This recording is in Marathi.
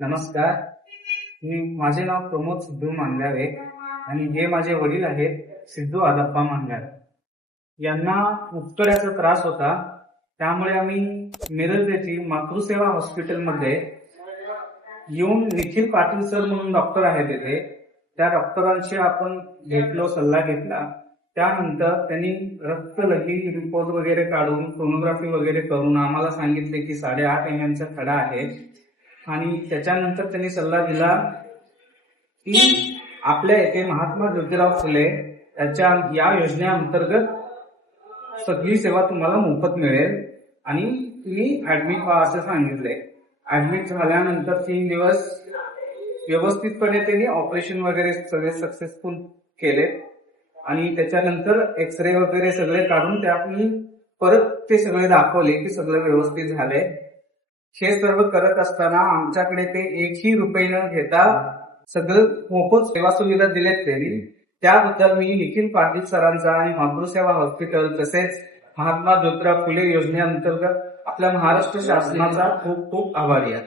नमस्कार. माझे नाव प्रमोद सिद्धू मांगल्यावे आणि हे माझे वडील आहेत सिद्धू आदप्पा मांगल्यावे. यांना उत्तड्याचा त्रास होता, त्यामुळे आम्ही मिरज येथील मातृसेवा हॉस्पिटलमध्ये येऊन निखिल पाटील सर म्हणून डॉक्टर आहेत तिथे, त्या डॉक्टरांशी आपण भेटलो, सल्ला घेतला. त्यानंतर त्यांनी रक्तलघी रिपोर्ट वगैरे काढून सोनोग्राफी वगैरे करून आम्हाला सांगितले की 8.5 mm चा खडा आहे. आणि त्याच्यानंतर त्यांनी सल्ला दिला की आपल्या येथे महात्मा ज्योतिराव फुले त्याच्या या योजनेअंतर्गत सगळी सेवा तुम्हाला मोफत मिळेल आणि तुम्ही ऍडमिट व्हा असं सांगितलंय. ऍडमिट झाल्यानंतर 3 दिवस व्यवस्थितपणे त्यांनी ऑपरेशन वगैरे सगळे सक्सेसफुल केले आणि त्याच्यानंतर एक्सरे वगैरे सगळे काढून त्यापैकी परत ते सगळे दाखवले की सगळं व्यवस्थित झालंय. हे सर्व करत असताना आमच्याकडे ते 1ही रुपये न घेता सगळं मोफत सेवा सुविधा दिलेत त्यांनी. त्याबद्दल मी निखिल पाटील सरांचा आणि मातृसेवा हॉस्पिटल तसेच महात्मा ज्योतिराव फुले योजनेअंतर्गत आपल्या महाराष्ट्र शासनाचा खूप खूप आभारी आहे.